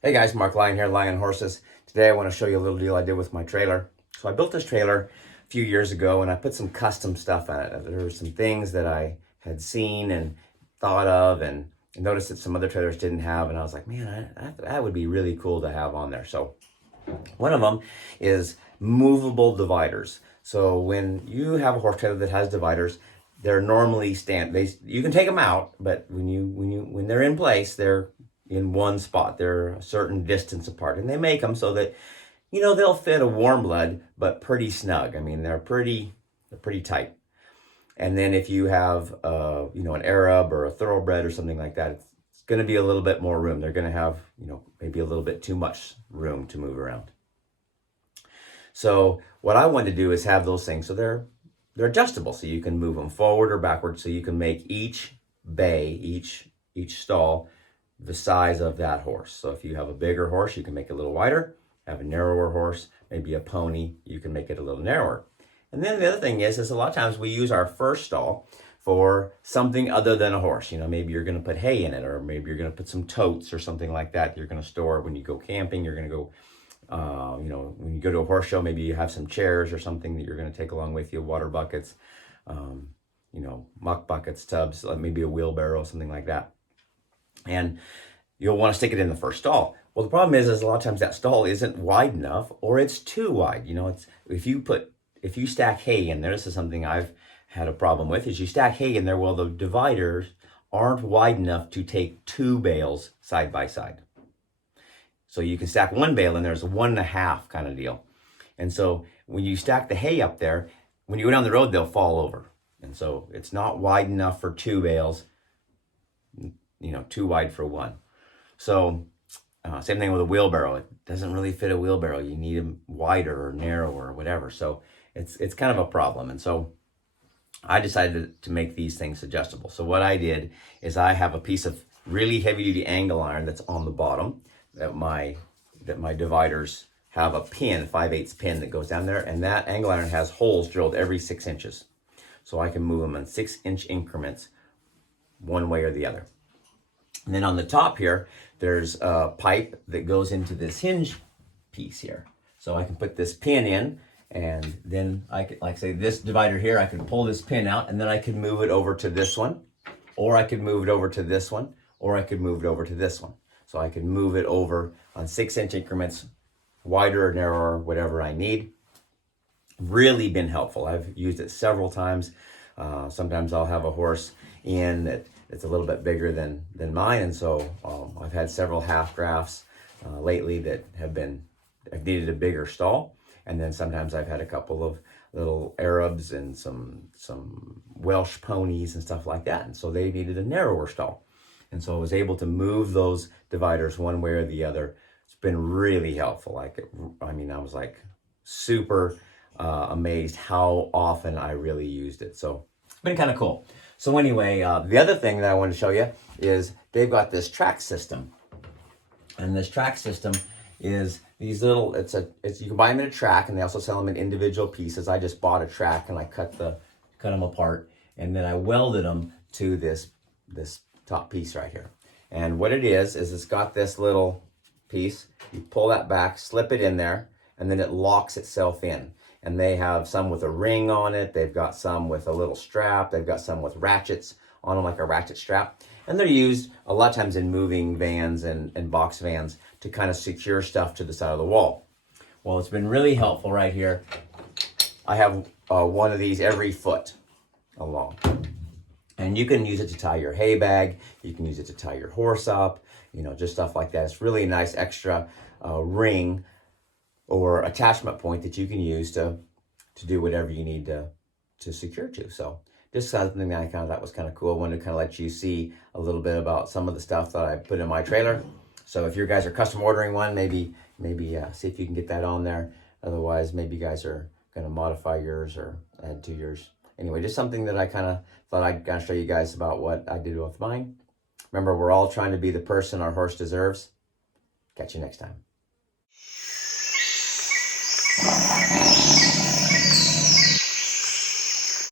Hey guys, Mark Lyon here, Lion Horses. Today I want to show you a little deal I did with my trailer. So I built this trailer a few years ago and I put some custom stuff on it. There were some things that I had seen and thought of and noticed that some other trailers didn't have, and I was like, man, that would be really cool to have on there. So one of them is movable dividers. So when you have a horse trailer that has dividers, they're normally you can take them out, but when they're in place, they're in one spot. They're a certain distance apart, and they make them so that, they'll fit a warm blood, but pretty snug. I mean, they're pretty tight. And then if you have, an Arab or a thoroughbred or something like that, it's going to be a little bit more room. They're going to have, maybe a little bit too much room to move around. So what I wanted to do is have those things so they're adjustable, so you can move them forward or backward, so you can make each bay, each stall, the size of that horse. So if you have a bigger horse, you can make it a little wider. Have a narrower horse, maybe a pony, you can make it a little narrower. And then the other thing is a lot of times we use our first stall for something other than a horse. Maybe you're going to put hay in it, or maybe you're going to put some totes or something like that you're going to store when you go camping. You're going to go, when you go to a horse show, maybe you have some chairs or something that you're going to take along with you, water buckets, muck buckets, tubs, maybe a wheelbarrow, something like that. And you'll want to stick it in the first stall. Well, the problem is a lot of times that stall isn't wide enough, or it's too wide. If you stack hay in there, this is something I've had a problem with, is you stack hay in there, well, the dividers aren't wide enough to take two bales side by side. So you can stack one bale in there, it's a 1.5 kind of deal. And so when you stack the hay up there, when you go down the road, they'll fall over. And so it's not wide enough for two bales, too wide for one. So same thing with a wheelbarrow. It doesn't really fit a wheelbarrow. You need them wider or narrower or whatever. So it's kind of a problem. And so I decided to make these things adjustable. So what I did is I have a piece of really heavy duty angle iron that's on the bottom that my dividers have a pin, 5/8 pin that goes down there, and that angle iron has holes drilled every 6 inches. So I can move them in 6-inch increments one way or the other. And then on the top here, there's a pipe that goes into this hinge piece here. So I can put this pin in, and then I could, like say this divider here, I can pull this pin out, and then I could move it over to this one, or I could move it over to this one, or I could move it over to this one. So I can move it over on 6-inch increments, wider or narrower, whatever I need. Really been helpful. I've used it several times. Sometimes I'll have a horse in that it's a little bit bigger than mine, and so I've had several half drafts lately that I've needed a bigger stall, and then sometimes I've had a couple of little Arabs and some Welsh ponies and stuff like that, and so they needed a narrower stall, and so I was able to move those dividers one way or the other. It's been really helpful. I was like super amazed how often I really used it. So it's been kind of cool. So anyway, the other thing that I want to show you is they've got this track system. And this track system is these little, you can buy them in a track, and they also sell them in individual pieces. I just bought a track and I cut them apart, and then I welded them to this top piece right here. And what it is it's got this little piece. You pull that back, slip it in there, and then it locks itself in. And they have some with a ring on it. They've got some with a little strap. They've got some with ratchets on them, like a ratchet strap. And they're used a lot of times in moving vans and box vans to kind of secure stuff to the side of the wall. Well, it's been really helpful right here. I have one of these every foot along. And you can use it to tie your hay bag. You can use it to tie your horse up, just stuff like that. It's really a nice extra ring or attachment point that you can use to do whatever you need to secure to. So just something that I kind of thought was kind of cool. I wanted to kind of let you see a little bit about some of the stuff that I put in my trailer. So if you guys are custom ordering one, maybe see if you can get that on there. Otherwise, maybe you guys are going to modify yours or add to yours. Anyway, just something that I kind of thought I'd kind of show you guys about what I did with mine. Remember, we're all trying to be the person our horse deserves. Catch you next time.